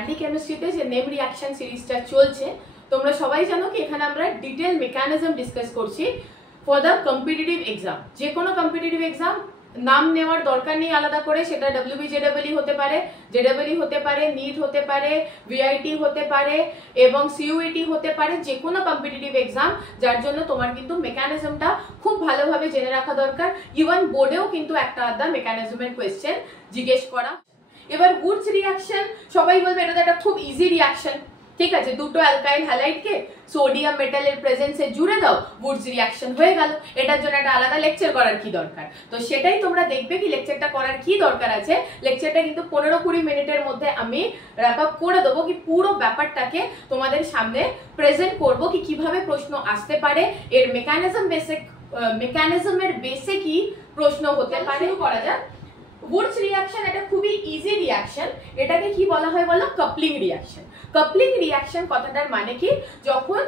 Bradley কেমিস্ট্রিতে যে name reaction সিরিজটা চলছে, তোমরা সবাই জানো কি এখানে আমরা ডিটেল মেকানিজম ডিসকাস করছি ফর দ্য কম্পিটিটিভ এক্সাম। যে কোনো কম্পিটিটিভ এক্সাম নাম নেওয়ার দরকার নেই আলাদা করে, সেটা WBJEE হতে পারে, JEE হতে পারে, নিট হতে পারে, VIT হতে পারে এবং CUET হতে পারে, যে কোনো কম্পিটিটিভ এক্সাম যার জন্য তোমার কিন্তু মেকানিজমটা খুব ভালোভাবে জেনে রাখা দরকার। ইভেন বোর্ডেও কিন্তু একটা আধা মেকানিজমের কোয়েশ্চেন জিজ্ঞেস করা। এবার উডস রিঅ্যাকশন, সবাই বলবে এটা তো একটা খুব ইজি রিঅ্যাকশন, ঠিক আছে, দুটো অ্যালকাইল হ্যালাইডকে সোডিয়াম মেটালের প্রেজেন্সে জুড়ে দাও, উডস রিঅ্যাকশন হয়ে গেল। এটার জন্য একটা আলাদা লেকচার করার কি দরকার? তো সেটাই তোমরা দেখবে কি লেকচারটা করার কি দরকার আছে। লেকচারটা কিন্তু 15-20 মিনিটের মধ্যে আমি র্যাপ আপ করে দেবো, কি পুরো ব্যাপারটাকে তোমাদের সামনে প্রেজেন্ট করবো, কি কিভাবে প্রশ্ন আসতে পারে, এর মেকানিজমের বেসে কি প্রশ্ন হতে পারে। করা যাক। উডস রিঅ্যাকশন এটা খুবই ইজি রিঅ্যাকশন। এটাকে কি বলা হয় বলো? Coupling reaction. কাপলিং রিঅ্যাকশন কথাটার মানে কি, যখন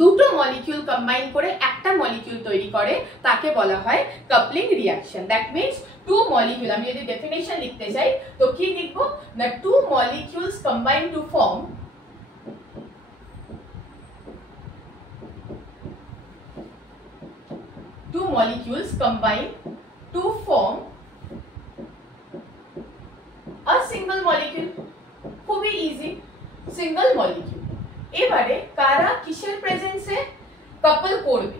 দুটো মলিকিউল কম্বাইন করে একটা মলিকিউল তৈরি করে তাকে বলা হয় coupling reaction. That means two molecule, আমি যদি ডেফিনেশন লিখতে চাই তো কি লিখবো না, two molecules combine to form two molecules combine to form a single molecule। খুবই ইজি, সিঙ্গল মলিকিউল। এবারে কারা কিসের প্রেজেন্সে কাপল করবে,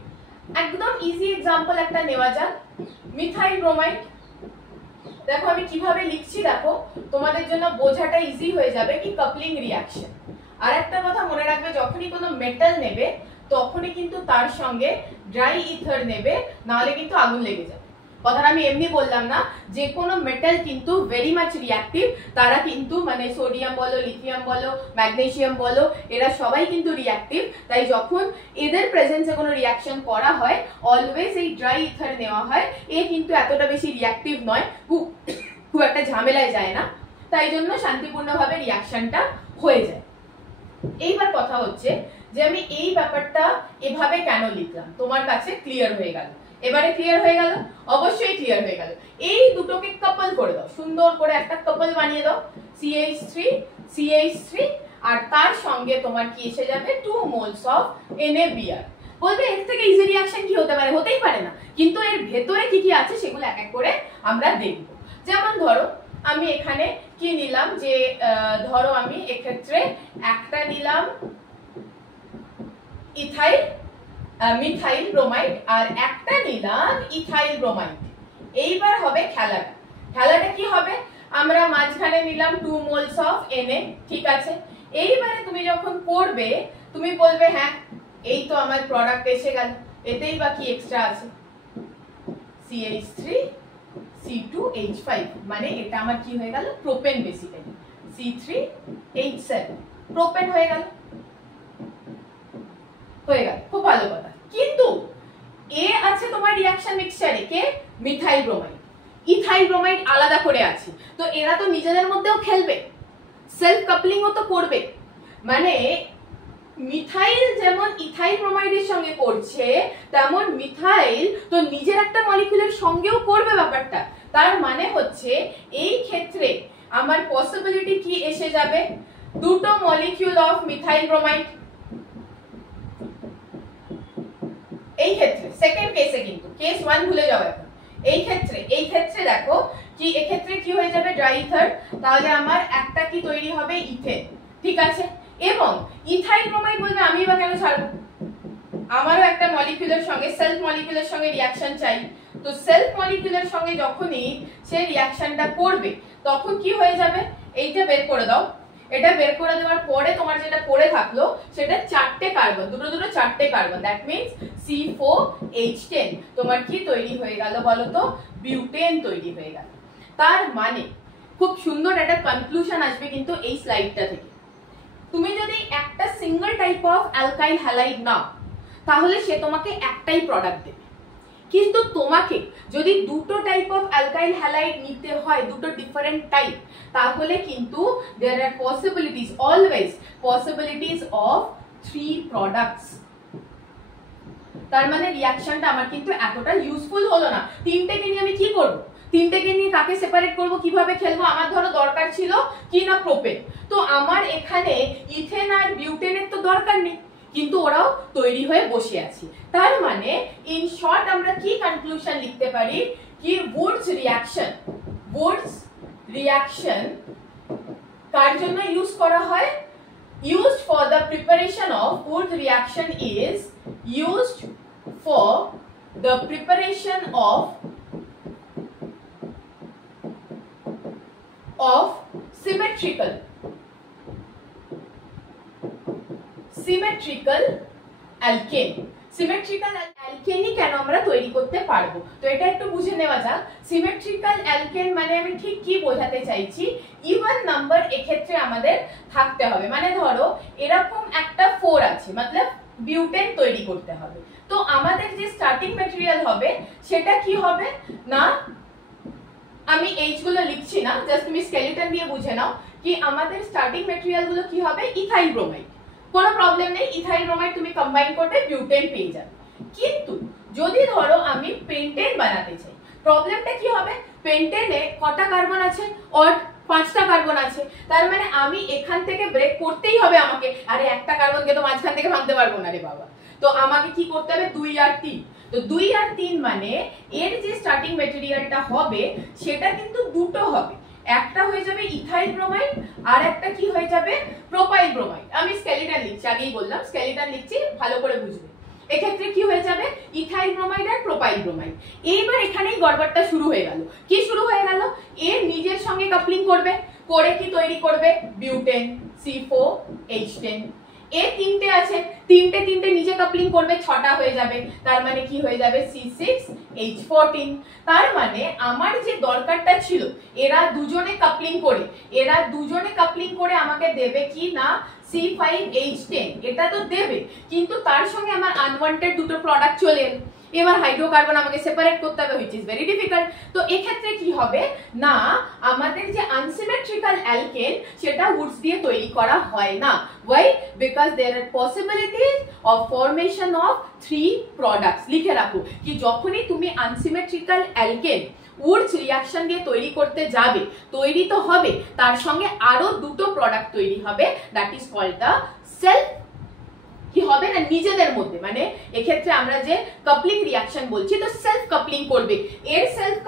একদম ইজি এক্সাম্পল একটা নেওয়া যাক, মিথাইল ব্রোমাইড। দেখো আমি কিভাবে লিখছি, দেখো তোমাদের জন্য বোঝাটা ইজি হয়ে যাবে কি কাপলিং রিঅ্যাকশন। আর একটা কথা মনে রাখবে, যখনই কোনো মেটাল নেবে তখনই কিন্তু তার সঙ্গে ড্রাই ইথার নেবে, নাহলে কিন্তু আগুন লেগে যাবে। কথাটা আমি এমনি বললাম না, যে কোনো মেটাল কিন্তু ভেরি মাচ রিঅ্যাক্টিভ। তারা কিন্তু মানে সোডিয়াম বলো, লিথিয়াম বলো, ম্যাগনেসিয়াম বলো, এরা সবাই কিন্তু রিঅ্যাক্টিভ। তাই যখন এদের প্রেজেন্সে কোনো রিঅ্যাকশন করা হয় অলওয়েজ এই ড্রাই ইথার নেওয়া হয়। এ কিন্তু এতটা বেশি রিঅ্যাক্টিভ নয়, খুব একটা ঝামেলায় যায় না, তাই জন্য শান্তিপূর্ণভাবে রিঅ্যাকশনটা হয়ে যায়। এইবার কথা হচ্ছে যে আমি এই ব্যাপারটা এভাবে কেন লিখলাম, তোমার কাছে ক্লিয়ার হয়ে গেল? এবারে ক্লিয়ার হয়ে গেল? অবশ্যই ক্লিয়ার হয়ে গেল। এই দুটোকে কাপল করে দাও, সুন্দর করে একটা কাপল বানিয়ে দাও, CH3 CH3, আর তার সঙ্গে তোমার কি এসে যাবে 2 moles of NaBr। বলবে এর থেকে ইজি রিঅ্যাকশন কি হতে পারে? হতেই পারে না, কিন্তু এর ভেতরে কি কি আছে সেগুলো এক এক করে আমরা দেখব। যেমন ধরো আমি এখানে কি নিলাম, যে ধরো আমি এক্ষেত্রে একটা নিলাম মিথাইল ব্রোমাইড আর একটা নিলাম ইথাইল ব্রোমাইড। এইবার হবে খেলাটা কি হবে, আমরা মাঝখানে নিলাম 2 moles of Na, ঠিক আছে। এইবারে তুমি যখন করবে তুমি বলবে হ্যাঁ এই তো আমার প্রোডাক্ট এসে গেল, এতেই বা কি এক্সট্রা আছে, CH3 C2H5, মানে এটা আমার কি হয়ে গেল, প্রোপেন। বেসিক্যালি C3H7 প্রোপেন হয়ে গেল। খুব ভালো কথা। কিন্তু এ আছে তোমার রিঅ্যাকশন মিক্সচারে কে, মিথাইল ব্রোমাইড। ইথাইল ব্রোমাইড আলাদা করে আছে, তো এরা তো নিজেদের মধ্যেও খেলবে, সেলফ কাপলিংও তো করবে। মানে মিথাইল যেমন ইথাইল ব্রোমাইডের সঙ্গে করছে, তেমন মিথাইল তো নিজের একটা মলিকিউলের সঙ্গেও করবে ব্যাপারটা। তার মানে হচ্ছে এই ক্ষেত্রে আমার পসিবিলিটি কি এসে যাবে, দুটো মলিকিউল অফ মিথাইল ব্রোমাইড। এই ক্ষেত্রে সেকেন্ড কেসে, কিন্তু কেস 1 ভুলে যাও এখন। এই ক্ষেত্রে দেখো কি, এক্ষেত্রে কি হয়ে যাবে, ড্রাই ইথার, তাহলে আমার একটা কি তৈরি হবে, ইথেন, ঠিক আছে। এবং ইথাইল ব্রোমাইড বলবে আমি বা কেন ছাড়বো, আমারও একটা মলিকিউলের সঙ্গে, সেলফ মলিকিউলের সঙ্গে রিঅ্যাকশন চাই। তো সেলফ মলিকিউলের সঙ্গে যখনই সে রিঅ্যাকশনটা করবে তখন কি হয়ে যাবে, এইটা বের করে দাও। এটা বের করে দেওয়ার পরে তোমার যেটা পড়ে থাকলো সেটা 4টে কার্বন, দুটো 4টে কার্বন, দ্যাট মিন্স C4H10 তোমার কি তৈরি হয়ে গেল বলো তো, বিউটেন তৈরি হয়ে গেল। তার মানে খুব সুন্দর একটা কনক্লুশন আসবে কিন্তু এই স্লাইডটা থেকে। তুমি যদি একটা single type of alkyl halide নাও তাহলে সে তোমাকে একটাই প্রোডাক্ট দেবে, কিন্তু তোমাকে যদি দুটো টাইপ অফ অ্যালকাইল হ্যালাইড নিতে হয়, দুটো ডিফারেন্ট টাইপ, তাহলে কিন্তু there are possibilities, always possibilities of 3 products। তার মানে রিঅ্যাকশনটা আমার কিন্তু এতটা ইউজফুল হলো না। তিনটেকে নিয়ে আমি কি করব, তিনটেকে নিয়ে কাকে সেপারেট করব, কিভাবে খেলবো? আমার ধরো দরকার ছিল কি না প্রোপেন, তো আমার এখানে ইথেন আর বিউটেনের তো দরকার নেই, কিন্তু ওরাও তৈরি হয়ে বসে আছে। তার মানে ইন শর্ট আমরা কি কনক্লুশন লিখতে পারি কি উডস রিঅ্যাকশন কার জন্য ইউজ করা হয়? used for the preparation of wood reaction is used for the preparation of symmetrical alkane। Symmetrical অ্যালকেনই কেন আমরা তৈরি করতে পারবো, তো এটা একটু বুঝে নেওয়া যাক। সিমেট্রিক্যাল অ্যালকেন মানে আমি ঠিক কি বোঝাতে চাইছি, ইভেন নাম্বার এক্ষেত্রে আমাদের থাকতে হবে। মানে ধরো এরকম একটা 4 আছে, মতলব বিউটেন তৈরি করতে হবে, তো আমাদের যে স্টার্টিং ম্যাটেরিয়াল হবে সেটা কি হবে না, আমি এইচ গুলো লিখছি না, জাস্ট তুমি স্কেলিটন দিয়ে বুঝে নাও কি আমাদের স্টার্টিং ম্যাটেরিয়াল গুলো কি হবে, ইথাইল ব্রোমাইড। কোনো প্রবলেম নেই, ইথাইল ব্রোমাইড তুমি কম্বাইন করবে বিউটেন পেয়ে যাবে। কিন্তু যদি ধরো আমি পেন্টেন বানাতে চাই, প্রবলেমটা কি হবে, পেন্টেনে কটা কার্বন আছে, অড 5টা কার্বন আছে, তার মানে আমি এখান থেকে ব্রেক করতেই হবে আমাকে। আরে একটা কার্বনকে তো মাঝখান থেকে ভাঙতে পারবো না রে বাবা, তো আমাকে কি করতে হবে 2 আর 3। তো 2 আর 3 মানে এর যে স্টার্টিং ম্যাটেরিয়ালটা হবে সেটা কিন্তু দুটো হবে, একটা হয়ে যাবে ইথাইল ব্রোমাইড আর একটা কি হয়ে যাবে প্রোপাইল ব্রোমাইড। আমি স্কেলিটন লিখছি, আগেই বললাম স্কেলিটন লিখছি, ভালো করে বুঝবে। এক্ষেত্রে কি হয়ে যাবে ইথাইল ব্রোমাইড আর প্রোপাইল ব্রোমাইড। এইবার এখানেই গড়বড়টা শুরু হয়ে গেল। কি শুরু হয়ে গেল, এর নিজের সঙ্গে কাপলিং করবে, করে কি তৈরি করবে বিউটেন C4H10। এ তিনটে আছে, তিনটে নিজে কাপলিং করবে, 6টা হয়ে যাবে, তার মানে কি হয়ে যাবে C6H14। তার মানে আমার যে দরকারটা ছিল এরা দুজনে কাপলিং করে আমাকে দেবে কি না C5H10, এটা তো দেবে, কিন্তু তার সঙ্গে আমার আনওয়ান্টেড দুটো প্রোডাক্ট চলে এলো। এবার হাইড্রোকার্বন আমাকে সেপারেট করতে হবে, হুইচ ইজ ভেরি ডিফিকাল্ট। তো এক্ষেত্রে কি হবে না, আমাদের যে আনসিমেট্রিক্যাল অ্যালকেন সেটা উডস দিয়ে তৈরি করা হয় না। Why? Because there are possibilities of formation of 3 products। লিখে রাখো কি যখনই তুমি আনসিমেট্রিক্যাল অ্যালকেন উডস রিঅ্যাকশন দিয়ে তৈরি করতে যাবে, তৈরি তো হবে, তার সঙ্গে আরো দুটো প্রোডাক্ট তৈরি হবে, that is called the self কি হবে না নিজেদের মধ্যে। মানে এক্ষেত্রে আমরা যে কাপলিং রিঅ্যাকশন বলছি, তো সেলফ কাপলিং করবে, এর সেলফ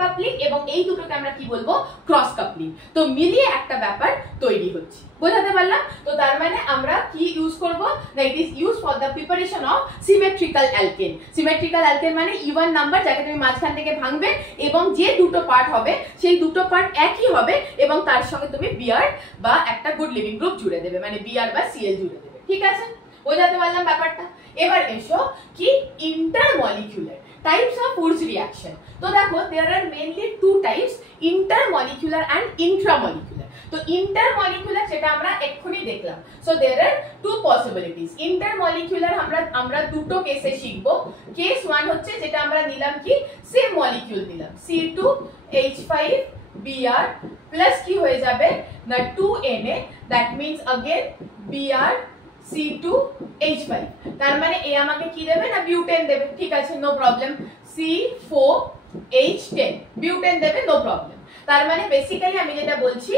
কাপলিং এবং এই দুটোকে আমরা কি বলবো ক্রস কাপলিং। তো মিলিয়ে একটা ব্যাপার তৈরি হচ্ছে, বোঝাতে পারলাম? তো তার মানে আমরা কি ইউজ করব না, it is use for the preparation of symmetrical alkane. Symmetrical alkane মানে ইভেন নাম্বার, যাকে তুমি মাঝখান থেকে ভাঙবে এবং যে দুটো পার্ট হবে সেই দুটো পার্ট একই হবে এবং তার সঙ্গে তুমি বিআর বা একটা গুড লিভিং গ্রুপ জুড়ে দেবে, মানে বিআর বা সিএল জুড়ে দেবে। ঠিক আছে, বোঝাতে পারলাম ব্যাপারটা? এবার এসো কি intermolecular types of Wurtz reaction. তো দেখো there are mainly 2 types, intermolecular and intramolecular. তো ইন্টারমলিকুলার যেটা আমরা এক্ষুনি দেখলাম, so there are 2 possibilities. Intermolecular আমরা দুটো কেসে শিখবো। কেস 1 হচ্ছে যেটা আমরা নিলাম কি সেম মলিকিউল নিলাম C2H5Br প্লাস কি হয়ে যাবে না 2Na, that means again Br C2H5, তার মানে এ আমাকে কি দেবে না বিউটেন দেবে। ঠিক আছে, নো প্রবলেম, C4H10 বিউটেন দেবে, নো প্রবলেম। তার মানে বেসিক্যালি আমি যেটা বলছি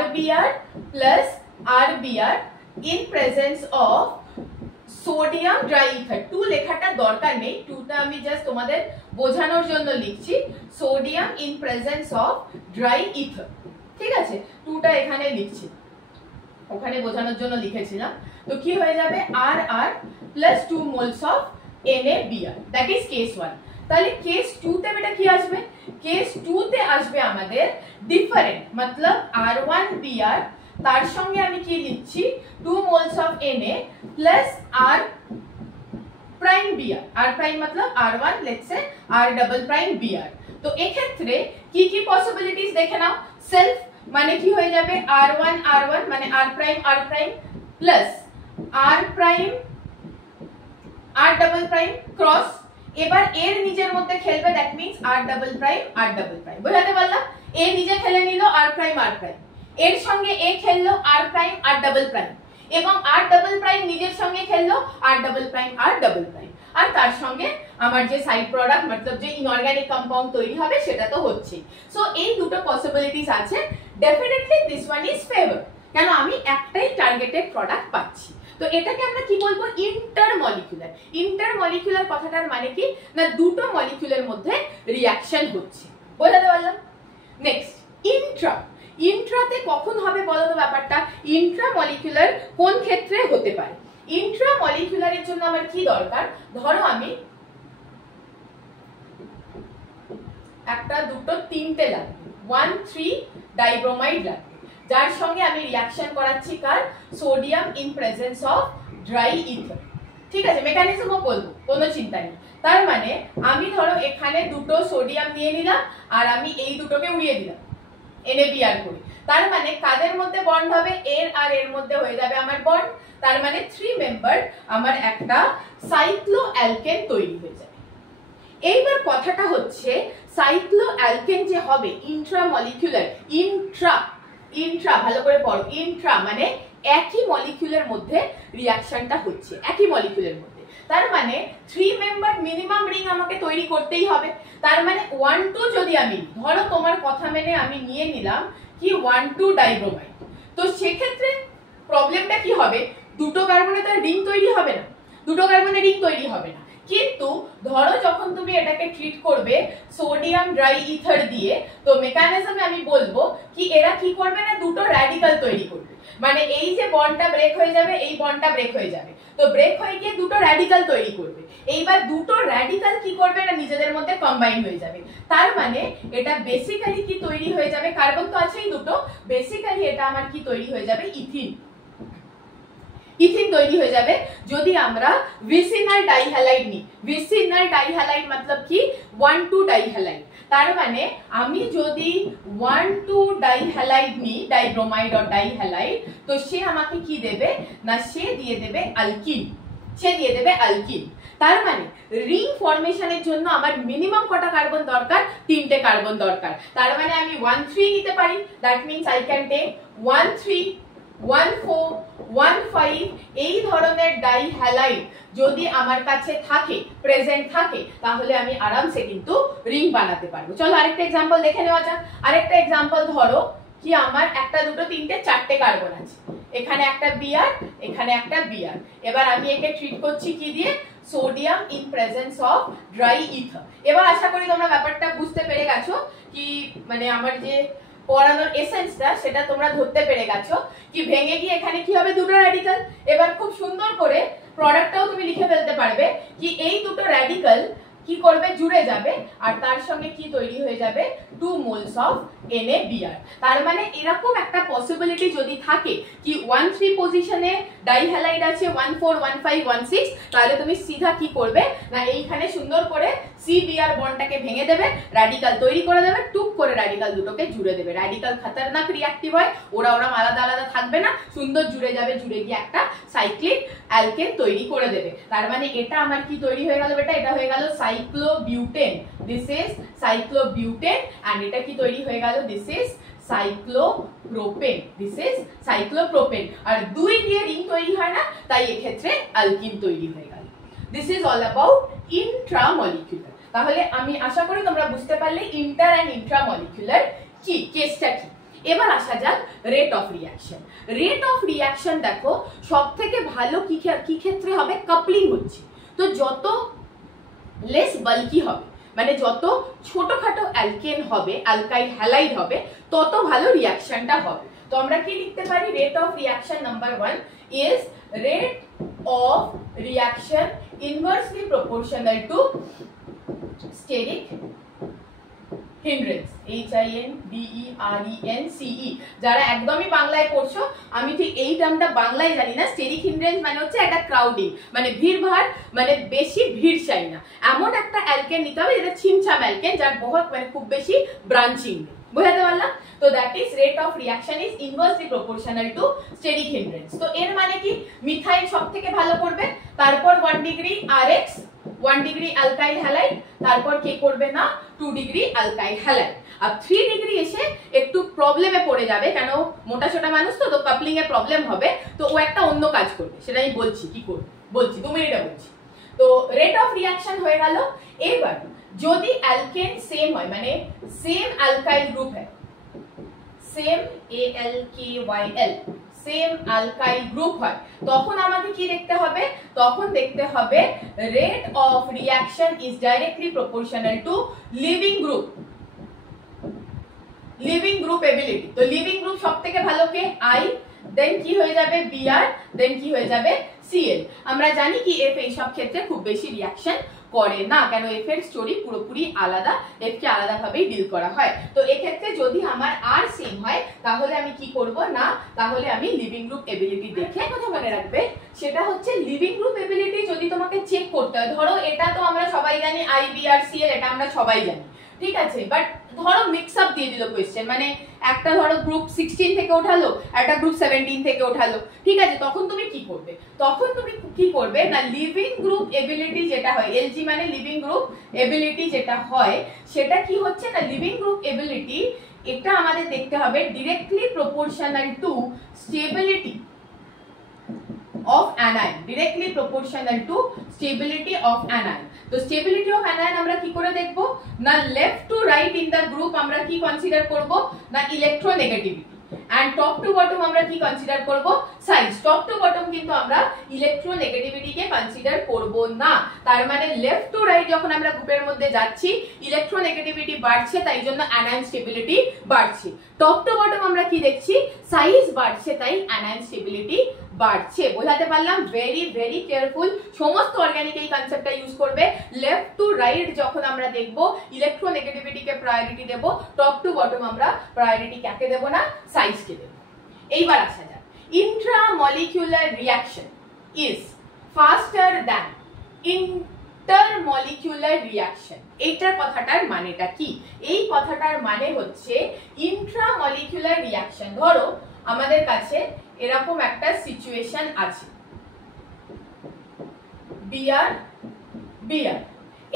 RBr plus RBr in presence of sodium dry ether. 2 লেখাটা দরকার নেই, 2টা আমি জাস্ট তোমাদের বোঝানোর জন্য লিখছি, সোডিয়াম ইন প্রেজেন্স অফ ড্রাইইথার। ঠিক আছে, 2টা এখানে লিখছি, ওখানে বোঝানোর জন্য লিখেছিলাম। তো কি হয়ে যাবে RR plus 2 moles of NaBr, that is case 1। তাহলে কেস 2 তে বেটা কি আসবে, কেস 2 তে আসবে আমাদের ডিফারেন্ট, মতলব R1Br তার সঙ্গে আমি কি লিখছি 2 moles of Na plus R prime Br, R prime Matlab R1, let's say R double prime Br। তো এক্ষেত্রে কি কি পসিবিলিটিস দেখে নাও, সেলফ মানে কি হয়ে যাবে R1 মানে R prime plus R prime R double prime cross, এবার এর নিজের মধ্যে খেলবে, that means R double prime. বোঝাতে পারলাম? এ নিজে খেলে নিল R প্রাইম, এর সঙ্গে এ খেললো R prime R double prime, এবং R ডাবল প্রাইম নিজের সঙ্গে খেললো R ডাবল প্রাইম। আর তার সঙ্গে আমার যে সাইড প্রোডাক্ট মতলব যে ইনঅর্গানিক কম্পাউন্ড তৈরি হবে সেটা তো হচ্ছে। সো এই দুটো পসিবিলিটিস আছে। Definitely this one is favour, কেন আমি একটাই টার্গেটেড প্রোডাক্ট পাচ্ছি। তো এটাকে আমরা কি বলবো, ইন্টারমলিকুলার। ইন্টারমলিকুলার কথাটার মানে কি না দুটো মলিকিউলের মধ্যে রিঅ্যাকশন হচ্ছে, বোঝাতে পারলাম। Next Intra. ইন্ট্রাতে কখন হবে বলো তো ব্যাপারটা, ইন্ট্রামলিকুলার কোন ক্ষেত্রে হতে পারে। ইন্ট্রামলিকুলারের জন্য আমার কি দরকার, ধরো আমি একটা দুটো তিনটে লাগবে 1,3 ডাইব্রোমাইড লাগবে, যার সঙ্গে আমি রিঅ্যাকশন করাচ্ছি কার, sodium in presence of dry ether. ঠিক আছে, মেকানিজমও বলবো, কোনো চিন্তা নেই। তার মানে আমি ধরো এখানে দুটো সোডিয়াম নিয়ে নিলাম আর আমি এই দুটোকে উড়িয়ে দিলাম NaBr করে। তার মানে কাদের মধ্যে বন্ড হবে, এর আর এর মধ্যে হয়ে যাবে আমার বন্ড। তার মানে 3 মেম্বার আমার একটা সাইক্লোঅ্যালকেন তৈরি হয়ে যাবে। এইবার কথাটা হচ্ছে সাইক্লোঅ্যালকেন যে হবে ইন্ট্রামলিকুলার, ইন্ট্রা ভালো করে পড়ো, ইন্ট্রা মানে একই মলিকিউলের মধ্যে রিঅ্যাকশনটা হচ্ছে, একই মলিকিউলের মধ্যে। তার মানে 3 মেম্বার মিনিমাম রিং আমাকে তৈরি করতেই হবে। তার মানে 1,2 যদি আমি ধরো তোমার কথা মেনে আমি নিয়ে নিলাম কি 1,2 ডাইব্রোমাইড, তো সেক্ষেত্রে প্রবলেমটা কি হবে, দুটো কার্বনে তার রিং তৈরি হবে না, দুটো কার্বনে রিং তৈরি হবে না। কিন্তু ধরো যখন তুমি এটাকে ট্রিট করবে সোডিয়াম ড্রাই ইথার দিয়ে, তো মেকানিজমে আমি বলবো কি এরা কি করবে না দুটো র্যাডিক্যাল তৈরি করবে, মানে এই যে বন্ডটা ব্রেক হয়ে যাবে এই বন্ডটা ব্রেক হয়ে যাবে, তো ব্রেক হয়ে গিয়ে দুটো র্যাডিক্যাল তৈরি করবে। এইবার দুটো র্যাডিক্যাল কি করবে না নিজেদের মধ্যে কম্বাইন হয়ে যাবে। তার মানে এটা বেসিক্যালি কি তৈরি হয়ে যাবে, কার্বন তো আছেই দুটো, বেসিক্যালি এটা আমার কি তৈরি হয়ে যাবে, ইথিন। ইথিন তৈরি হয়ে যাবে যদি আমরা ভিসিনাল ডাইহ্যালাইড নিই। ভিসিনাল ডাইহ্যালাইড मतलब কি 1,2 ডাইহ্যালাইড। তার মানে আমি যদি 1,2 ডাইহ্যালাইড নিই, ডাইব্রোমাইড আর ডাইহ্যালাইড, তো সে আমাকে কি দেবে না সে দিয়ে দেবে অ্যালকিন, সে দিয়ে দেবে অ্যালকিন। তার মানে রিং ফরমেশনের জন্য আমার মিনিমাম কটা কার্বন দরকার, 3টে কার্বন দরকার। তার মানে আমি 1,3 নিতে পারি, that means I can take 1,3 1,4 1,5 এই ধরনের ডাইহ্যালাইড যদি আমার কাছে থাকে, প্রেজেন্ট থাকে, তাহলে আমি আরামসে কিন্তু রিং বানাতে পারবো। চলো আরেকটা एग्जांपल দেখে নেওয়া যাক। আরেকটা एग्जांपल ধরো কি আমার একটা দুটো তিনটে চারটে কার্বন আছে, এখানে একটা Br এখানে একটা Br। এবার আমি একে ট্রিট করছি কি দিয়ে, sodium in presence of dry ether. এবার আশা করি তোমরা ব্যাপারটা বুঝতে পেরে গেছো কি মানে আমার যে পড়ানোর এসেন্সটা সেটা তোমরা ধরতে পেরে গেছো কি ভেঙে গিয়ে এখানে কি হবে দুটো র্যাডিক্যাল। এবার খুব সুন্দর করে প্রোডাক্টটাও তুমি লিখে ফেলতে পারবে কি এই দুটো র্যাডিক্যাল কি করবে জুড়ে যাবে আর তার সঙ্গে কি তৈরি হয়ে যাবে 2 মোলস অফ NaBr। তার মানে এরকম একটা পসিবিলিটি যদি থাকে কি 1,3 পজিশনে ডাইহ্যালাইড আছে 1,4 1,5 1,6, তাহলে তুমি সিধা কি করবে না এইখানে সুন্দর করে CBr বন্ডটাকে ভেঙে দেবে, র্যাডিক্যাল তৈরি করে দেবে, টুক করে র্যাডিক্যাল দুটোকে জুড়ে দেবে। র্যাডিক্যাল খতরনাক রিঅ্যাক্টিভ হয়, ওরা আলাদা আলাদা থাকবে না, সুন্দর জুড়ে যাবে, জুড়ে গিয়ে একটা সাইক্লিক অ্যালকেন তৈরি করে দেবে। তার মানে এটা আমার কি তৈরি হয়ে গেল বেটা, এটা হয়ে গেল cyclobutane, this is cyclobutane. And এটা কি তৈরি হয়ে গেল, this is cyclopropane, this is cyclopropane. আর দুই দিয়ে রিং তৈরি হয় না, তাই এক্ষেত্রে অ্যালকিন তৈরি হয়ে গেল। This is all about intramolecular. তাহলে আমি আশা করি তোমরা বুঝতে পারলে ইন্টার এন্ড ইন্ট্রামলিকুলার কি, কেসটা কি। এবার আসা যাক rate of reaction. Rate of reaction দেখো সবথেকে ভালো কি ক্ষেত্রে হবে, কাপলিং হচ্ছে। তো যত লেস বাল্কি হবে মানে যত ছোটখাটো অ্যালকেন হবে, অ্যালকাইল হ্যালাইড হবে, তত ভালো রিঅ্যাকশনটা হবে। তো আমরা কি লিখতে পারি, rate of reaction number 1 is rate of reaction inversely proportional to steric hindrance, HINDERENCE। যারা একদমই বাংলায় পড়ছো, আমি ঠিক এই টার্মটা বাংলায় জানি না। স্টেরিক হিন্ড্রেন্স মানে হচ্ছে একটা ক্রাউডিং, মানে ভিড়ভাড়, মানে বেশি ভিড় চাই না, এমন একটা অ্যালকেন নিতে হবে যেটা ছিমছাম অ্যালকেন, যার বহুত মানে খুব বেশি ব্রাঞ্চিং নেই। বুঝাতে পারলাম? তো that is rate of reaction is inversely proportional to steric hindrance. তো এর মানে কি, মিথাইল সবথেকে ভালো করবে, তারপর 1 degree RX 1 degree alkyl halide, তারপর কে করবে না 2 ডিগ্রি অ্যালকাইল হ্যালাইড। আর 3 ডিগ্রি এসে একটু প্রবলেমে পড়ে যাবে, কেন মোটা ছোটা মানুষ তো কাপলিং এ প্রবলেম হবে, তো ও একটা অন্য কাজ করবে, সেটা আমি বলছি কি করবে, বলছি 2 মিনিটে বলছি। তো রেট অফ রিয়াকশন হয়ে গেল। এবার যদি অ্যালকেন সেম হয়, মানে সেম অ্যালকাইল গ্রুপ হয়, same ALKYL same alkyl group হয়, তখন আমাকে কি দেখতে হবে? তখন দেখতে হবে rate of reaction is directly proportional to living group, living group ability. তো লিভিং গ্রুপ সবথেকে ভালো কে? I, দেন কি হয়ে যাবে? Br, দেন কি হয়ে যাবে? Cl। আমরা জানি কি F এই সব ক্ষেত্রে খুব বেশি রিয়াকশন করে না, কেন F এর স্টোরি পুরোপুরি আলাদা, F কে আলাদাভাবেই ডিল করা হয়। তো এক্ষেত্রে যদি আমার আর সেম হয় তাহলে আমি কি করব না, তাহলে আমি লিভিং গ্রুপ এবিলিটি দেখে কথা মনে রাখবে, সেটা হচ্ছে লিভিং গ্রুপ এবিলিটি যদি তোমাকে চেক করতে হয়, ধরো এটা তো আমরা সবাই জানি I, Br, Cl, এটা আমরা সবাই জানি, ঠিক আছে, বাট ধরো মিক্স আপ দিয়ে দিল কোয়েশ্চেন, মানে একটা ধরো গ্রুপ 16 থেকে ওঠালো, একটা গ্রুপ 17 থেকে ওঠালো, ঠিক আছে, তখন তুমি কি করবে? তখন তুমি কি করবে না, লিভিং গ্রুপ এবিলিটি যেটা হয়, LG মানে লিভিং গ্রুপ এবিলিটি যেটা হয়, সেটা কি হচ্ছে না, লিভিং গ্রুপ এবিলিটি এটা আমাদের দেখতে হবে directly proportional to stability of anion, directly proportional to stability of anion। তো stability of anion আমরা কি করে দেখব না, left to right in the group আমরা কি কনসিডার করব না, electronegativity, and top to bottom আমরা কি কনসিডার করব, সাইজ। টপ টু বটম কিন্তু আমরা ইলেকট্রোনেগেটিভিটি কে কনসিডার করব না, তার মানে লেফট টু রাইট যখন আমরা গ্রুপের মধ্যে যাচ্ছি ইলেকট্রোনেগেটিভিটি বাড়ছে, তাই জন্য অ্যানায়ন স্টেবিলিটি বাড়ছে। টপ টু বটম আমরা কি দেখছি, সাইজ বাড়ছে, তাই অ্যানায়ন স্টেবিলিটি বাড়ছে। বোঝাতে পারলাম? ভেরি ভেরি কেয়ারফুল, সমস্ত অর্গানিক এই কনসেপ্টটা ইউজ করবে। লেফট টু রাইট যখন আমরা দেখব ইলেকট্রোনেগেটিভিটিকে প্রায়োরিটি দেব, টপ টু বটম আমরা প্রায়োরিটি কাকে দেব না, সাইজকে দেব। এইবার আসা যাক, intramolecular reaction is faster than intermolecular reaction। এইটার কথাটার মানেটা কি? এই কথাটার মানে হচ্ছে intramolecular reaction, ধরো আমাদের কাছে এরকম একটা সিচুয়েশন আছে, Br Br,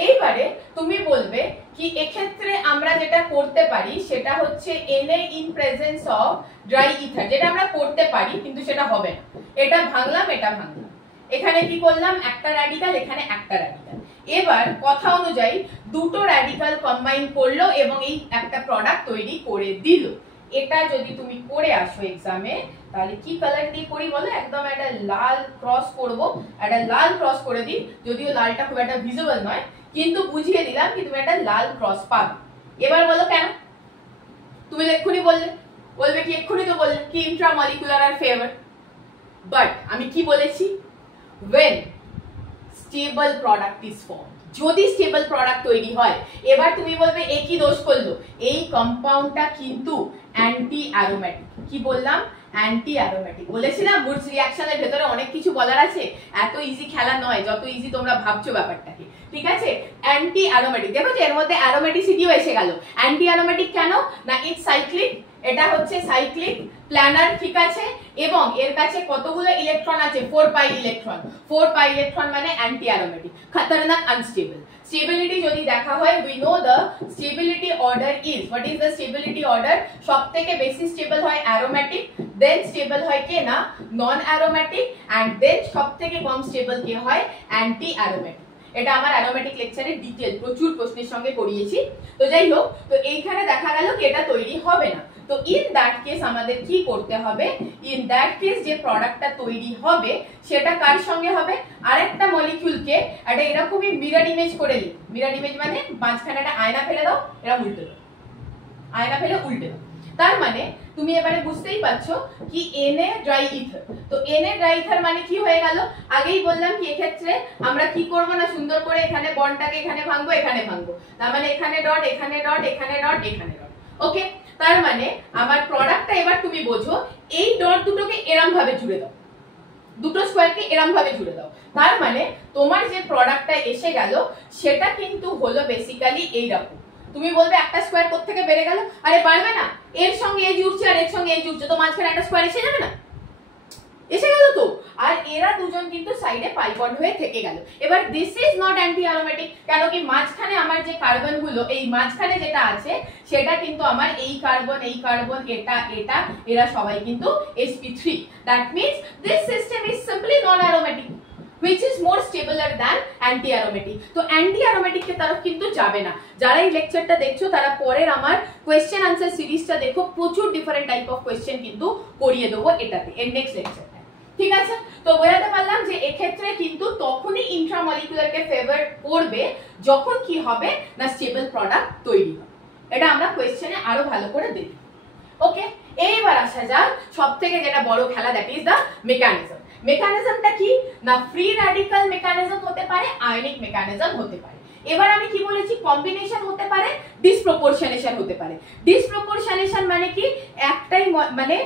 এইবারে তুমি বলবে কি এক্ষেত্রে আমরা যেটা করতে পারি সেটা হচ্ছে Na in presence of dry ether, যেটা আমরা করতে পারি কিন্তু সেটা হবে না, এটা ভাঙলাম, এটা ভাঙলাম, এখানে কি করলাম, একটা র্যাডিক্যাল, এখানে একটা র্যাডিক্যাল, এবার কথা অনুযায়ী দুটো র্যাডিক্যাল কম্বাইন করলো এবং এই একটা প্রোডাক্ট তৈরি করে দিল। এটা যদি তুমি করে আসো এক্সামে, তাহলে কি কালার দিয়ে করি বলো? একদম একটা লাল ক্রস করব, একটা লাল ক্রস করে দিই, যদিও লালটা খুব একটা ভিজিবল নয়, কিন্তু বুঝিয়ে দিলাম কি তুমি একটা লাল ক্রস পাবে। এবার বলো কেন? তুমি এক্ষুনি বলবে কি, এক্ষুনি তো বললে কি ইন্ট্রামলিকুলার আর ফেভার, বাট আমি কি বলেছি, when stable product is formed, যদি স্টেবল প্রোডাক্ট তৈরি হয়। এবার তুমি বলবে এ কি দোষ করলো, এই কম্পাউন্ডটা কিন্তু অ্যান্টি অ্যারোমেটিক। কি বললাম? Anti aromatic. বলেছিলাম মুডস রিঅ্যাকশনের ভেতরে অনেক কিছু বলার আছে, এত ইজি খেলা নয় যত ইজি তোমরা ভাবছো ব্যাপারটাকে, ঠিক আছে? অ্যান্টি অ্যারোমেটিক, দেখো যে এর মধ্যে অ্যারোমেটিসিটিও এসে গেল। অ্যান্টি অ্যারোমেটিক কেন না, ইটস সাইক্লিক, এটা হচ্ছে সাইক্লিক প্ল্যানার, ঠিক আছে, এবং এর কাছে কতগুলো ইলেকট্রন আছে, 4 পাই ইলেকট্রন। 4 পাই ইলেকট্রন মানে অ্যান্টি অ্যারোমেটিক, খতরনাক, আনস্টেবল। স্টেবিলিটি যদি দেখা হয়, we know the stability order is, what is the stability order? সবথেকে বেশি স্টেবল হয় অ্যারোমেটিক, দেন স্টেবল হয় কে না, নন অ্যারোমেটিক, এন্ড দেন সবথেকে কম স্টেবল কে হয়, অ্যান্টি অ্যারোমেটিক। এটা আমার অ্যারোমেটিক লেকচারে ডিটেইল প্রচুর প্রশ্নের সঙ্গে করিয়েছি। তো যাই হোক, তো এইখানে দেখা গেল কি এটা তৈরি হবে না। তো ইন দ্যাট কেস আমাদের কি করতে হবে, ইন দ্যাট কেস যে প্রোডাক্টটা তৈরি হবে সেটা কার সঙ্গে হবে, আরেকটা মলিকিউলকে একটা এরকমই মিরর ইমেজ করে নিই। মিরর ইমেজ মানে মাঝখানে একটা আয়না ফেলে দাও, এরা উল্টে দাও, আয়না ফেলে উল্টে দাও। তার মানে তুমি এবারে বুঝতেই পারছো কি Na ড্রাই ইথার। তো Na ড্রাই ইথার মানে কি হয়ে গেল, আগেই বললাম কি এক্ষেত্রে আমরা কি করব না, সুন্দর করে এখানে বন্ডটাকে এখানে ভাঙবো, এখানে ভাঙবো, তার মানে এখানে ডট, এখানে ডট, এখানে ডট, এখানে ডট। ওকে, তার মানে আমার প্রোডাক্টটা এবার তুমি বোঝো, এই ডট দুটোকে এরম ভাবে জুড়ে দাও, দুটো স্কয়ারকে এরম ভাবে জুড়ে দাও। তার মানে তোমার যে প্রোডাক্টটা এসে গেল সেটা কিন্তু হলো বেসিক্যালি এইরকম। তুমি বলবে একটা স্কয়ার কোথা থেকে বেড়ে গেল, আরে বাড়বে না, এর সঙ্গে এই জুড়ছে আর এর সঙ্গে এই জুড়ছে, তো মাঝখানে একটা স্কয়ার এসে যাবে না, এসে গেল তো। আর এরা দুজন কিন্তু সাইডে পাই বন্ড হয়ে থেকে গেল। এবার this is not anti aromatic, কেন কি মাঝখানে আমার যে কার্বন গুলো, এই মাঝখানে যেটা আছে সেটা কিন্তু আমার এই কার্বন, এই কার্বন, এটা এটা, এরা সবাই কিন্তু sp3। That means this system is simply non aromatic. which is more stabler than anti aromatic. তো anti aromatic के तरफ কিন্তু যাবে না। যারা এই লেকচারটা দেখছো তারা পরের আমার কোয়েশ্চেন আনসার সিরিজটা দেখো, প্রচুর ডিফারেন্ট টাইপ অফ কোয়েশ্চেন কিন্তু করিয়ে দেবো এটাতে, এর নেক্সট লেকচারটা। ঠিক আছে, তো বোঝাতে পারলাম যে এক্ষেত্রে কিন্তু তখনই ইন্ট্রামলিকুলারকে ফেভার করবে যখন কি হবে না স্টেবল প্রোডাক্ট তৈরি হবে। এটা আমরা কোয়েশ্চেনে আরো ভালো করে দেখি। ওকে, এইবার আসা যাক সবথেকে যেটা বড় খেলা, দ্যাট ইজ দা মেকানিজম। মেকানিজমটা কি না ফ্রি র্যাডিক্যাল মেকানিজম হতে পারে, আয়নিক মেকানিজম হতে পারে। এবার আমি কি বলেছি, কম্বিনেশন হতে পারে, ডিসপ্রপোর্শনেশন হতে পারে। ডিসপ্রপোর্শনেশন মানে কি, একটাই মানে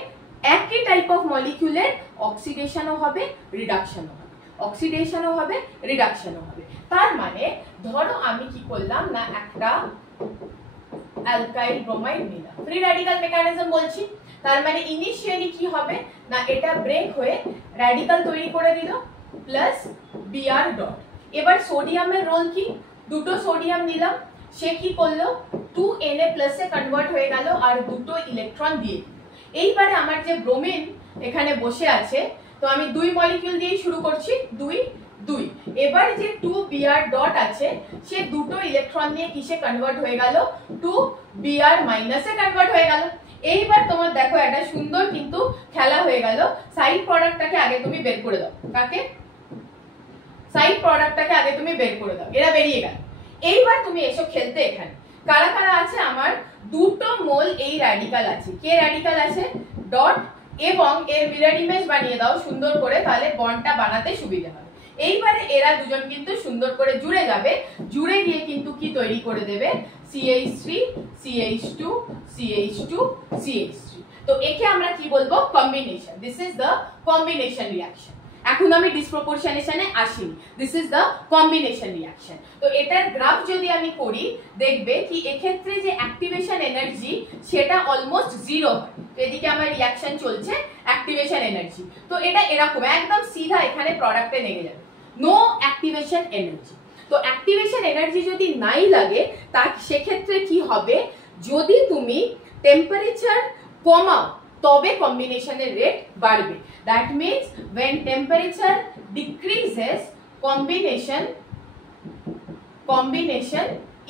একই টাইপ অফ মলিকিউলের অক্সিডেশনও হবে, রিডাকশনও হবে, অক্সিডেশনও হবে, রিডাকশনও হবে। তার মানে ধরো আমি কি করলাম না একটা অ্যালকাইল ব্রোমাইড নিলাম, ফ্রি র্যাডিক্যাল মেকানিজম বলছি। তার মানে ইনিশিয়ালি কি হবে না এটা ব্রেক হয়ে র্যাডিক্যাল তৈরি করে দিল প্লাস বিআর ডট। এবার সোডিয়ামের রোল কি, দুটো সোডিয়াম নিলাম, সে কি করলো 2Na প্লাস এ কনভার্ট হয়ে গেল আর দুটো ইলেকট্রন দিয়ে দিল। এইবারে আমার যে ব্রোমিন এখানে বসে আছে, তো আমি 2 মলিকিউল দিয়ে শুরু করছি, 2 2। এবার যে 2Br ডট আছে সে দুটো ইলেকট্রন নিয়ে কিসে কনভার্ট হয়ে গেল, 2Br মাইনাস এ কনভার্ট হয়ে গেল। এইবার তোমার দেখো একটা সুন্দর কিন্তু খেলা হয়ে গেল। সাইড প্রোডাক্টটাকে আগে তুমি বের করে দাও, কাকে, সাইড প্রোডাক্টটাকে আগে তুমি বের করে দাও, এরা বেরিয়ে গেল। এইবার তুমি এসো খেলতে এখানে, কারা কারা আছে আমার দুটো মোল এই র্যাডিক্যাল আছে, কে র্যাডিক্যাল আছে ডট, এবং এর মিরর ইমেজ বানিয়ে দাও সুন্দর করে, তাহলে বন্ডটা বানাতে সুবিধা হবে। এইবারে এরা দুজন কিন্তু সুন্দর করে জুড়ে যাবে, জুড়ে গিয়ে কিন্তু কি তৈরি করে দেবে, CH3 CH2 CH2 CH3। তো একে আমরা কি বলবো, combination. This is the combination reaction. এখন আমি ডিসপ্রপোর্শনেশনে আসিনি, this is the combination reaction. তো এটার গ্রাফ যদি আমি করি দেখবে কি এক্ষেত্রে যে অ্যাক্টিভেশন এনার্জি সেটা অলমোস্ট জিরো হয়। তো এদিকে আমার রিঅ্যাকশন চলছে, অ্যাক্টিভেশন এনার্জি, তো এটা এরকম একদম সিধা এখানে প্রোডাক্টে লেগে যাবে, নো অ্যাক্টিভেশন এনার্জি। তো অ্যাক্টিভেশন এনার্জি যদি নাই লাগে তা সেক্ষেত্রে কি হবে, যদি তুমি টেম্পারেচার কমাও তবে কম্বিনেশনের রেট বাড়বে। That means when temperature decreases combination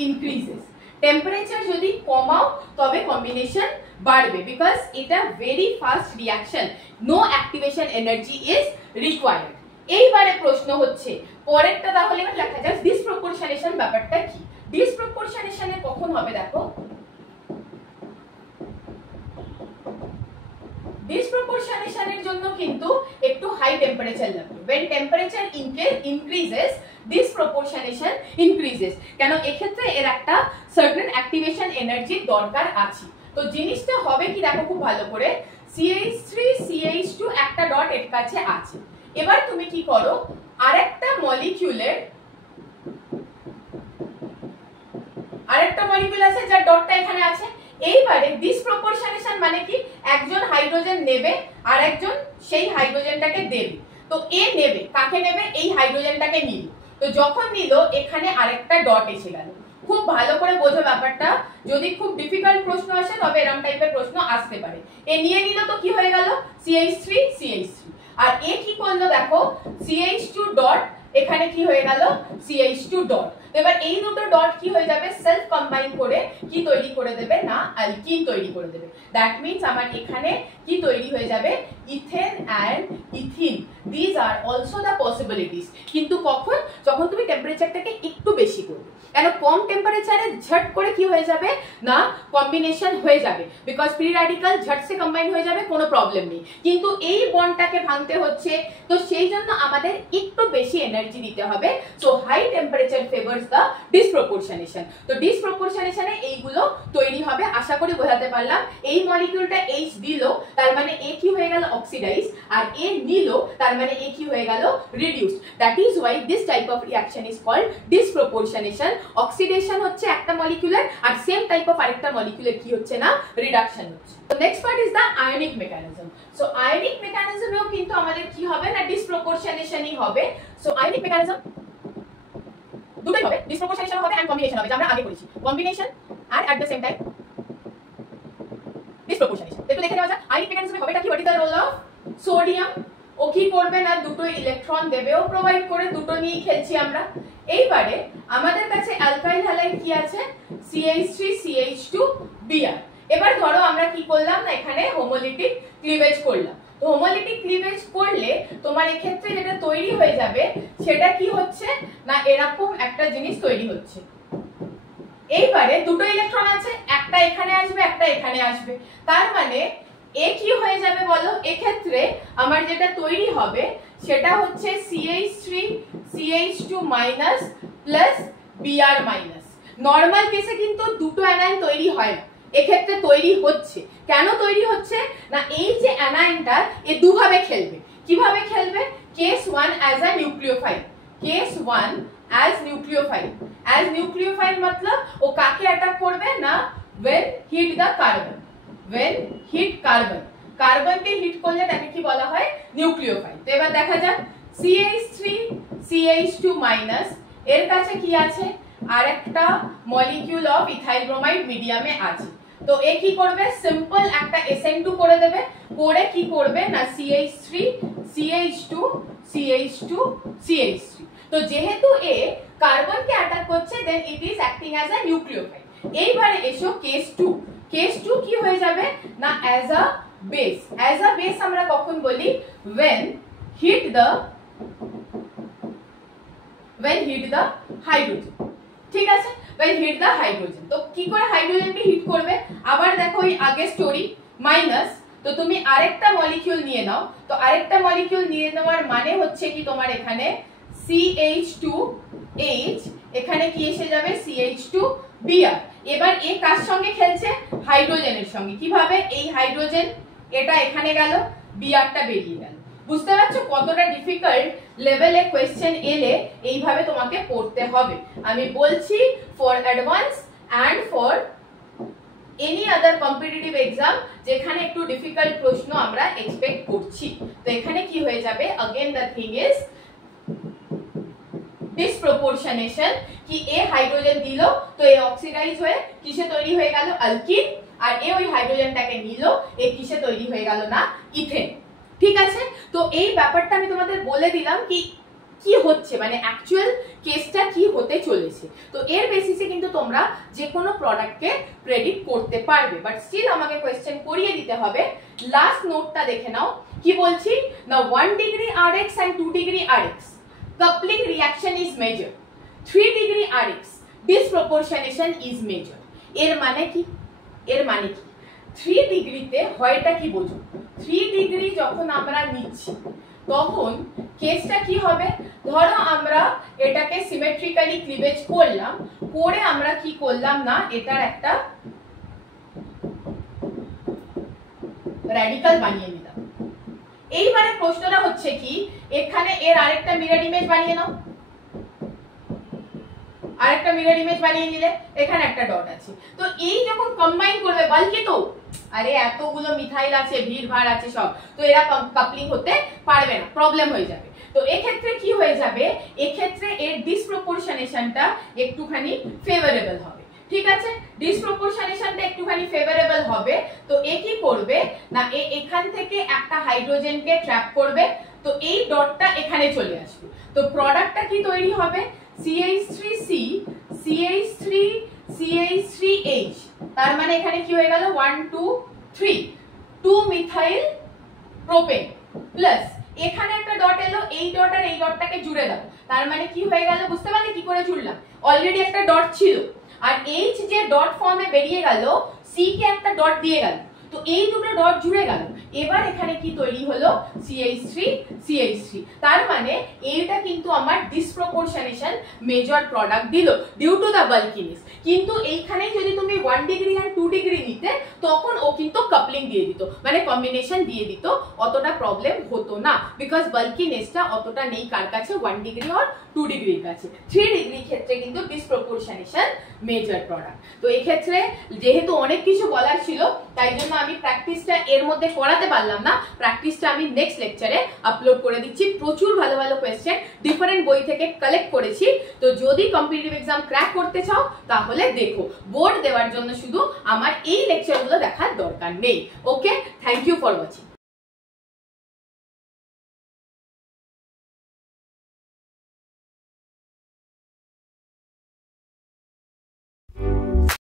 increases। Temperature যদি কমাও তবে কম্বিনেশন বাড়বে, বিকজ এটা very fast reaction, no activation energy is required. এইবারে প্রশ্ন হচ্ছে পরেরটা, তাহলে দেখা যাক ডিসপ্রপোর্শনেশন ব্যাপারটা কি। ডিসপ্রপোর্শনেশনে কখন হবে দেখো, ডিসপ্রপোর্শনেশনের জন্য কিন্তু একটু হাই টেম্পারেচার লাগবে। when temperature increases disproportionation increases, কেন এক্ষেত্রে এর একটা সার্টেন অ্যাক্টিভেশন এনার্জির দরকার আছে। তো জিনিসটা হবে কি দেখো খুব ভালো করে, CH3 CH2 একটা ডট এর কাছে আছে। এবার তুমি কি করো, আরেকটা মলিকিউল আছে যার ডটটা এখানে আছে। এইবারে ডিসপ্রপোর্শনেশন মানে কি, একজন হাইড্রোজেন নেবে আর একজন সেই হাইড্রোজেনটাকে দেবে। তো এ নেবে, কাকে নেবে, এই হাইড্রোজেনটাকে নিল। তো যখন নিল এখানে আরেকটা ডট এসে গেল। খুব ভালো করে বোঝো ব্যাপারটা, যদি খুব ডিফিকাল্ট প্রশ্ন আসে তবে এরকম টাইপের প্রশ্ন আসতে পারে। এ নিয়ে নিল তো কি হয়ে গেল, CH3 CH3, আর এ কি করলো দেখো CH2 ডট, এখানে কি হয়ে গেল CH2 ডট। এবার এই দুটো ডট কি হয়ে যাবে, সেলফ কম্বাইন করে কি তৈরি করে দেবে না অ্যালকিন তৈরি করে দেবে। দ্যাট মিন্স আমার এখানে কি তৈরি হয়ে যাবে, ethane and ethene. This are also the possibilities. কিন্তু কখন, যখন তুমি টেম্পারেচারটাকে একটু বেশি করবে, কেন কম টেম্পারেচারে ঝট করে কি হয়ে যাবে না কম্বিনেশন হয়ে যাবে, বিকজ ফ্রি র্যাডিক্যাল ঝট সে কম্বাইন হয়ে যাবে, কোনো প্রবলেম নেই। কিন্তু এই বন্ডটাকে ভাঙতে হচ্ছে, তো সেই জন্য আমাদের একটু বেশি এনার্জি দিতে হবে। So high temperature favours the disproportionation. তো ডিসপ্রপোর্শনেশনে এইগুলো তৈরি হবে। আশা করি বোঝাতে পারলাম। এই মলিকিউলটা H দিল, তার মানে এ কি হয়ে গেল অক্সিডাইজ, আর এ নিল তার মানে এ কি হয়ে গেল reduced. That is why this type of reaction is called disproportionation. Oxidation হচ্ছে একটা মলিকিউলের, আর সেম টাইপ অফ আরেকটা মলিকিউলের কি হচ্ছে না রিডাকশন হচ্ছে। তো next part is the ionic mechanism. So ionic মেকানিজমেও কিন্তু আমাদের কি হবে না ডিসপ্রপোর্শনেশনই হবে। সো আয়নিক মেকানিজম দুটোই হবে, ডিসপ্রপোর্শনেশন হবে এন্ড কম্বিনেশন হবে, যা আমরা আগে করেছি, কম্বিনেশন আর at the same time disproportionation. একটু দেখে নেওয়া যাক আয়নিক মেকানিজমে হবেটা কি, what is the role of sodium ও কি করবে না দুটো ইলেকট্রন দেবে, ও প্রোভাইড করে, দুটো নিয়ে খেলছি আমরা। এইবারে আমাদের কাছে অ্যালকাইল হ্যালাইড কি আছে, CH3 CH2 Br। এবার ধরো আমরা কি করলাম না এখানে হোমোলিটিক ক্লিভেজ করলাম। তো হোমোলিটিক ক্লিভেজ করলে তোমার এক্ষেত্রে যেটা তৈরি হয়ে যাবে সেটা কি হচ্ছে না এরকম একটা জিনিস তৈরি হচ্ছে। এইবারে দুটো ইলেকট্রন আছে, একটা এখানে আসবে একটা এখানে আসবে, তার মানে এ কি হয়ে যাবে বলো, এক্ষেত্রে আমার যেটা তৈরি হবে সেটা হচ্ছে CH3 CH2 minus plus Br minus. Normal কেসে কিন্তু দুটো অ্যানায়ন তৈরি হয় না, এক্ষেত্রে তৈরি হচ্ছে। কেন তৈরি হচ্ছে না এই যে অ্যানায়নটা এ দুভাবে খেলবে। কিভাবে খেলবে, case 1 as a nucleophile, case 1 as nucleophile। as nucleophile मतलब वो काके अटैक करबे ना when hit the carbon, when hit carbon, carbon के hit করলে তাকে কি বলা হয় নিউক্লিওফাইল। তো এবার দেখা যাক CH3 CH2 মাইনাস এর কাছে কি আছে আরেকটা মলিকিউল অফ ইথাইল ব্রোমাইড মিডিয়ামে আছে। তো এ কি করবে সিম্পল একটা SN2 করে দেবে, করে কি করবে না CH3 CH2 CH2 CH3। তো যেহেতু এ কার্বনকে অ্যাটাক করছে then it is acting as a nucleophile. এইবারে এসো কেস 2, কেস 2 কি হয়ে যাবে না as a base. As a base আমরা কখন বলি when hit the হাইড্রোজেন, ঠিক আছে when hit the হাইড্রোজেন। তো কি করে হাইড্রোজেনকে হিট করবে, আবার দেখো ওই আগের স্টোরি মাইনাস। তো তুমি আরেকটা মলিকিউল নিয়ে নাও, তো আরেকটা মলিকিউল নিয়ে নেওয়ার মানে হচ্ছে কি তোমার এখানে CH2H, এখানে কি এসে যাবে CH2Br। এবার এ কার সঙ্গে খেলছে হাইড্রোজেনের সঙ্গে। কিভাবে, এই হাইড্রোজেন এটা এখানে গেল, Brটা বেরিয়ে গেল। বুঝতে পারছো কতটা ডিফিকাল্ট লেভেলে কোশ্চেন এলে এইভাবে তোমাকে পড়তে হবে। আমি বলছি for advance and for any other competitive exam যেখানে একটু ডিফিকাল্ট প্রশ্ন আমরা এক্সপেক্ট করছি। তো এখানে কি হয়ে যাবে अगेन দ্য থিং ইজ ডিসপ্রপোর্শনেশন, কি এ হাইড্রোজেন দিল তো এ অক্সিডাইজ হয়ে কিসে তৈরি হয়ে গেল অ্যালকিন, আর এ ওই হাইড্রোজেনটাকে নিল এ কিসে তৈরি হয়ে গেল না ইথেন। ঠিক আছে, তো এই ব্যাপারটা আমি তোমাদের বলে দিলাম কি কি হচ্ছে মানে অ্যাকচুয়াল কেসটা কি হতে চলেছে। তো এর বেসিসে কিন্তু তোমরা যে কোনো প্রোডাক্টকে প্রেডিক্ট করতে পারবে, বাট স্টিল আমাকে কোশ্চেন করিয়ে দিতে হবে। লাস্ট নোটটা দেখে নাও কি বলছি না 1 degree Rx and 2 degree Rx coupling reaction is measured, 3 degree Rx disproportionation is measured। এর মানে কি, এর মানে কি 3 ডিগ্রিতে হয়টা কি বোঝো, 3 ডিগ্রি যখন আমরা নিচ্ছি তখন কেসটা কি হবে, ধরো আমরা এটাকে সিমেট্রিক্যালি ক্লিভেজ করলাম, করে আমরা কি করলাম না এটার একটা র্যাডিক্যাল বানিয়ে নিলাম। এইবারে প্রশ্নটা হচ্ছে কি এখানে এর আরেকটা মিরর ইমেজ বানিয়ে নাও, আরেকটা মিরর ইমেজ বানিয়ে নিলে এখানে একটা ডট আছে। তো এই যখন কম্বাইন করবে বালকি তো আরে এতগুলো মিথাইল আছে ভিড় ভাড় আছে সব, তো এরা কাপলিং হতে পারবে না, প্রবলেম হয়ে যাবে। তো এক্ষেত্রে কি হয়ে যাবে, এক্ষেত্রে এর ডিসপ্রপোর্শনেশনটা একটুখানি ফেভারেবল হবে। ঠিক আছে, ডিসপ্রপোর্শনেশনটা একটুখানি ফেভারেবল হবে। তো এ কি করবে না এখান থেকে একটা হাইড্রোজেনকে ট্র্যাপ করবে, তো এই ডটটা এখানে চলে আসবে। তো প্রোডাক্টটা কি তৈরি হবে CH3C CH3 CH3H, তার মানে এখানে কি হয়ে গেল 1 2 3 2 মিথাইল প্রোপেন প্লাস এখানে একটা ডট এলো, এই ডট আর এই ডটটাকে জুড়ে দাও, তার মানে কি হয়ে গেল বুঝতে পারলে কি করে জুড়লাম, অলরেডি একটা ডট ছিল আর H যে ডট ফর্মে বেরিয়ে গেল C কে একটা ডট দিয়ে গেল, তো এই দুটো ডট জুড়ে গেল। এবার এখানে কি তৈরি হলো CH3 CH3, তার মানে এইটা কিন্তু আমার ডিসপ্রপোর্শনেশন মেজর প্রোডাক্ট দিল ডিউ টু দা বাল্কিনেস। কিন্তু এইখানে যদি তুমি 1 ডিগ্রি আর 2 ডিগ্রি নিতে তখন ও কিন্তু কাপলিং দিয়ে দিত, মানে কম্বিনেশন দিয়ে দিত, অতটা প্রবলেম হতো না, বিকজ বাল্কিনেসটা অতটা নেই কার কাছে 1 ডিগ্রি আর 2 ডিগ্রির কাছে। 3 ডিগ্রি ক্ষেত্রে কিন্তু ডিসপ্রপোর্শনেশন মেজর প্রোডাক্ট। তো এই ক্ষেত্রে যেহেতু অনেক কিছু বলার ছিল তাই জন্য আমি প্র্যাকটিসটা এর মধ্যে করাতে পারলাম না, প্র্যাকটিসটা আমি নেক্সট লেকচারে আপলোড করে দিচ্ছি। প্রচুর ভালো ভালো কোয়েশ্চেন ডিফারেন্ট বই থেকে কালেক্ট করেছি, তো যদি কম্পিটিটিভ এক্সাম ক্র্যাক করতে চাও তাহলে দেখো, বোর্ড দেওয়ার জন্য শুধু আমার এই লেকচারগুলো দেখার দরকার নেই। ওকে, থ্যাংক ইউ ফর ওয়াচিং।